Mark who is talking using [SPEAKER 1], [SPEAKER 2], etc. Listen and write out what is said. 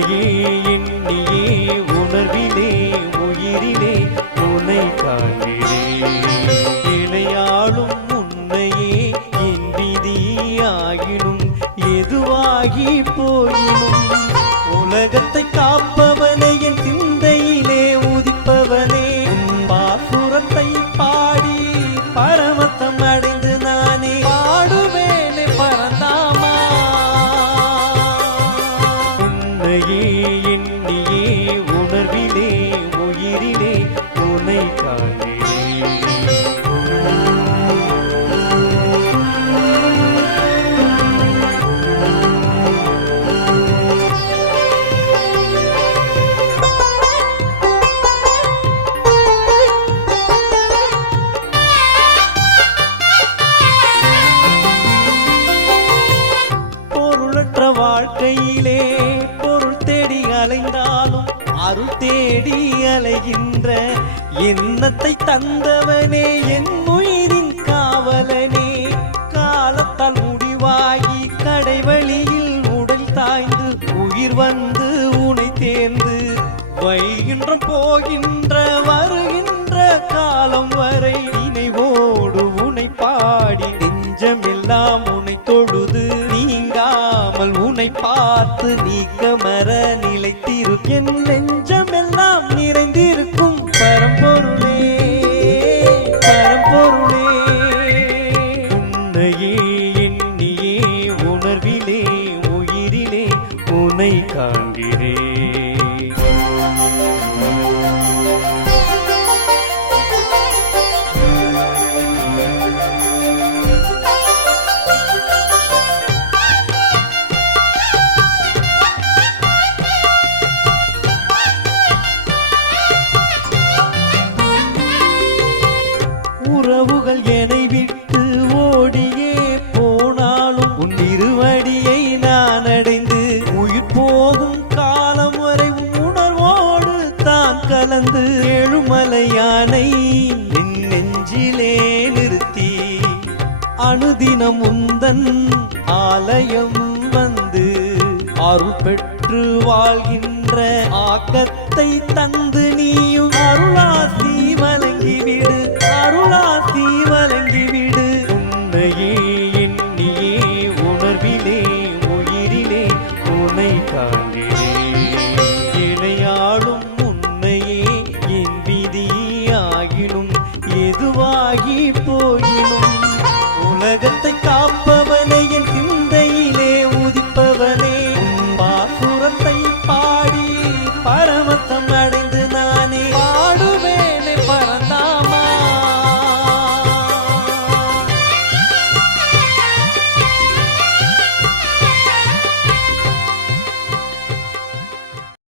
[SPEAKER 1] உன்னையே எண்ணியே உணர்விலே உயிரிலே உனை காண்கிறேன். இணையாளும் உன்னையே என் விதியாகினும் எதுவாகி போயினும். உலகத்தை காப்பவனே என் சிந்தையிலே உதிப்பவனே. பாசுரத்தை பாடி தேடி அலைகின்ற எண்ணத்தை தந்தவனே என் உயிரின் காவலனே. காலத்தால் முடிவாகி கடைவழியில் உடல் தாய்ந்து உயிர் வந்து உனை தேர்ந்து வைகின்ற போகின்ற வருகின்ற காலம் வரை நினைவோடு உனை பாடி நெஞ்சமெல்லாம் உனை தொழுது. பார்த்து நீக்க மர நிலைத்திரு என் நெஞ்சமெல்லாம் நிறைந்திருக்கும் பரம்பொருளே பரம்பொருளே. உன்னையே எண்ணியே உணர்விலே உயிரிலே உனை காண்கிறேன். யானை நின் நெஞ்சிலே நிறுத்தி அனுதினம் உந்தன் ஆலயம் வந்து அருள் பெற்று வாழ்கின்ற ஆக்கத்தை தந்து நீயும் அருளாசி வழங்கிவிடு அருளாசி வழங்கி